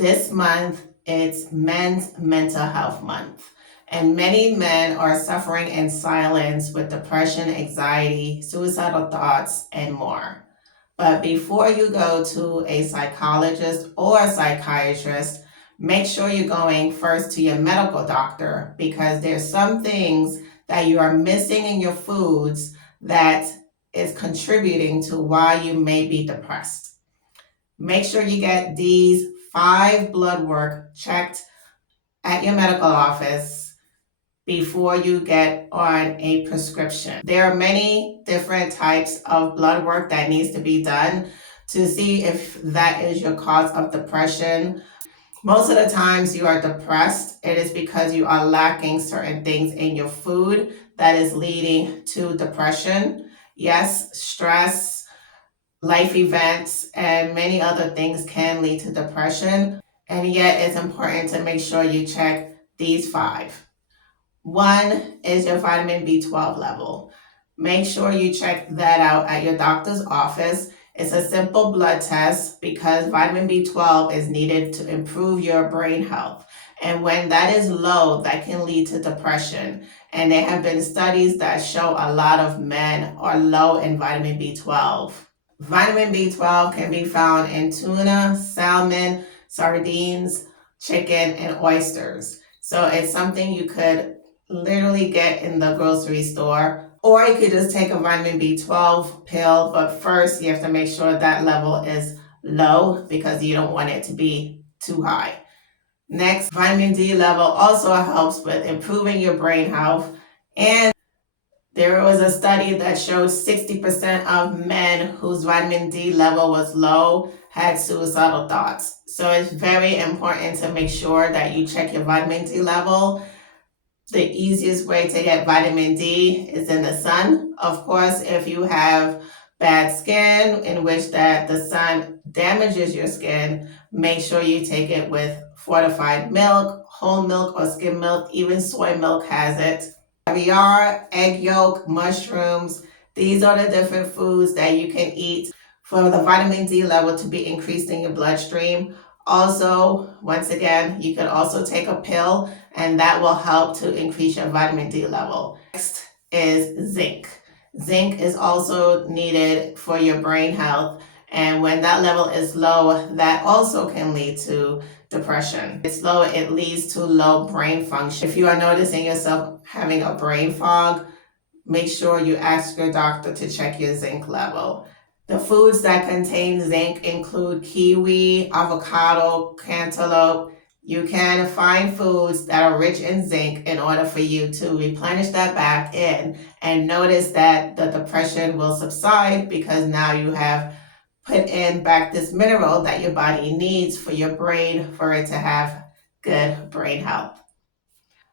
This month, it's Men's Mental Health Month, and many men are suffering in silence with depression, anxiety, suicidal thoughts, and more. But before you go to a psychologist or a psychiatrist, make sure you're going first to your medical doctor, because there's some things that you are missing in your foods that is contributing to why you may be depressed. Make sure you get these 5 blood work checked at your medical office before you get on a prescription. There are many different types of blood work that needs to be done to see if that is your cause of depression. Most of the times you are depressed, it is because you are lacking certain things in your food that is leading to depression. Yes, stress, life events, and many other things can lead to depression. And yet it's important to make sure you check these 5. One is your vitamin B12 level. Make sure you check that out at your doctor's office. It's a simple blood test because vitamin B12 is needed to improve your brain health. And when that is low, that can lead to depression. And there have been studies that show a lot of men are low in vitamin B12. Vitamin B12 can be found in tuna, salmon, sardines, chicken, and oysters. So it's something you could literally get in the grocery store, or you could just take a vitamin B12 pill. But first, you have to make sure that level is low because you don't want it to be too high. Next, vitamin D level also helps with improving your brain health. And there was a study that showed 60% of men whose vitamin D level was low had suicidal thoughts. So it's very important to make sure that you check your vitamin D level. The easiest way to get vitamin D is in the sun. Of course, if you have bad skin in which that the sun damages your skin, make sure you take it with fortified milk, whole milk or skim milk. Even soy milk has it. Caviar, egg yolk, mushrooms. These are the different foods that you can eat for the vitamin D level to be increased in your bloodstream. Also, once again, you could also take a pill and that will help to increase your vitamin D level. Next is zinc. Zinc is also needed for your brain health. And when that level is low, that also can lead to depression. It's low, it leads to low brain function. If you are noticing yourself having a brain fog, make sure you ask your doctor to check your zinc level. The foods that contain zinc include kiwi, avocado, cantaloupe. You can find foods that are rich in zinc in order for you to replenish that back in, and notice that the depression will subside because now you have put in back this mineral that your body needs for your brain for it to have good brain health.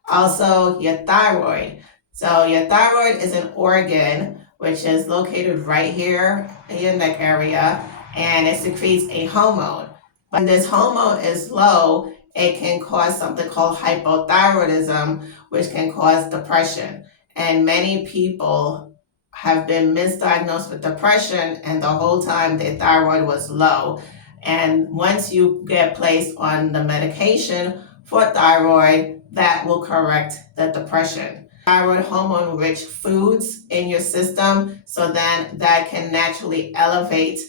Also, your thyroid. So your thyroid is an organ which is located right here in your neck area, and it secretes a hormone. When this hormone is low, it can cause something called hypothyroidism, which can cause depression. And many people have been misdiagnosed with depression, and the whole time their thyroid was low. And once you get placed on the medication for thyroid, that will correct the depression. Thyroid hormone rich foods in your system, so then that can naturally elevate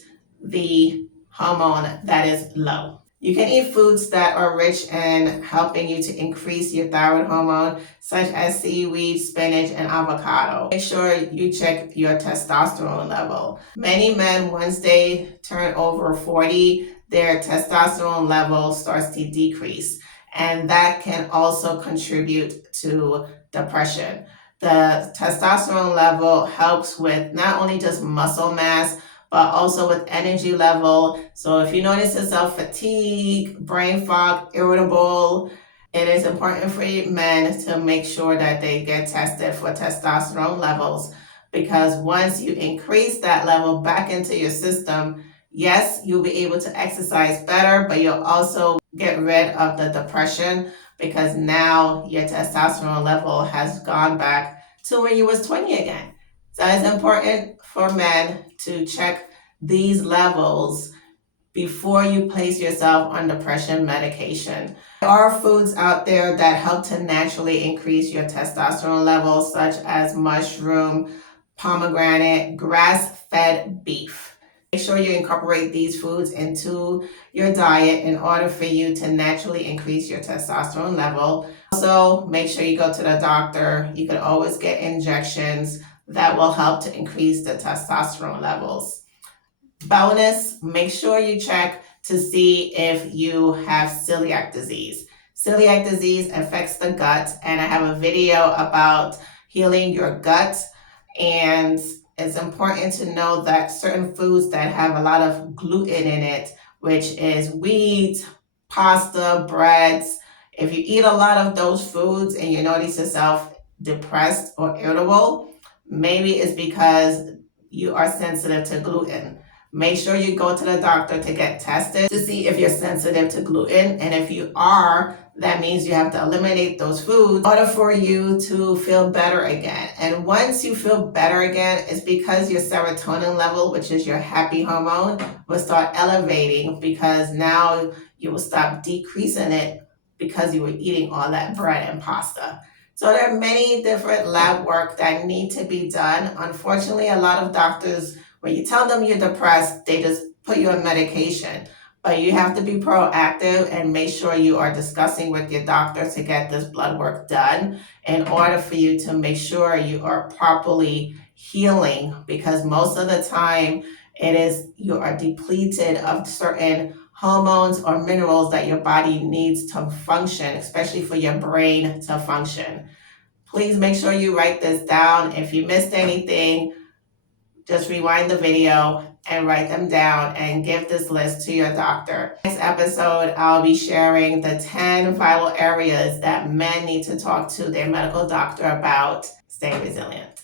the hormone that is low. You can eat foods that are rich in helping you to increase your thyroid hormone, such as seaweed, spinach, and avocado. Make sure you check your testosterone level. Many men, once they turn over 40, their testosterone level starts to decrease, and that can also contribute to depression. The testosterone level helps with not only just muscle mass, but also with energy level. So if you notice yourself fatigue, brain fog, irritable, it is important for men to make sure that they get tested for testosterone levels, because once you increase that level back into your system, yes, you'll be able to exercise better, but you'll also get rid of the depression because now your testosterone level has gone back to when you was 20 again. So it's important for men to check these levels before you place yourself on depression medication. There are foods out there that help to naturally increase your testosterone levels, such as mushroom, pomegranate, grass-fed beef. Make sure you incorporate these foods into your diet in order for you to naturally increase your testosterone level. Also, make sure you go to the doctor. You can always get injections that will help to increase the testosterone levels. Bonus, make sure you check to see if you have celiac disease. Celiac disease affects the gut, and I have a video about healing your gut. And it's important to know that certain foods that have a lot of gluten in it, which is wheat, pasta, breads, if you eat a lot of those foods and you notice yourself depressed or irritable, maybe it's because you are sensitive to gluten. Make sure you go to the doctor to get tested to see if you're sensitive to gluten. And if you are, that means you have to eliminate those foods in order for you to feel better again. And once you feel better again, it's because your serotonin level, which is your happy hormone, will start elevating, because now you will stop decreasing it because you were eating all that bread and pasta. So there are many different lab work that need to be done. Unfortunately, a lot of doctors, when you tell them you're depressed, they just put you on medication. But you have to be proactive and make sure you are discussing with your doctor to get this blood work done in order for you to make sure you are properly healing, because most of the time it is you are depleted of certain hormones or minerals that your body needs to function, especially for your brain to function. Please make sure you write this down. If you missed anything, just rewind the video and write them down and give this list to your doctor. Next episode, I'll be sharing the 10 vital areas that men need to talk to their medical doctor about. Stay resilient.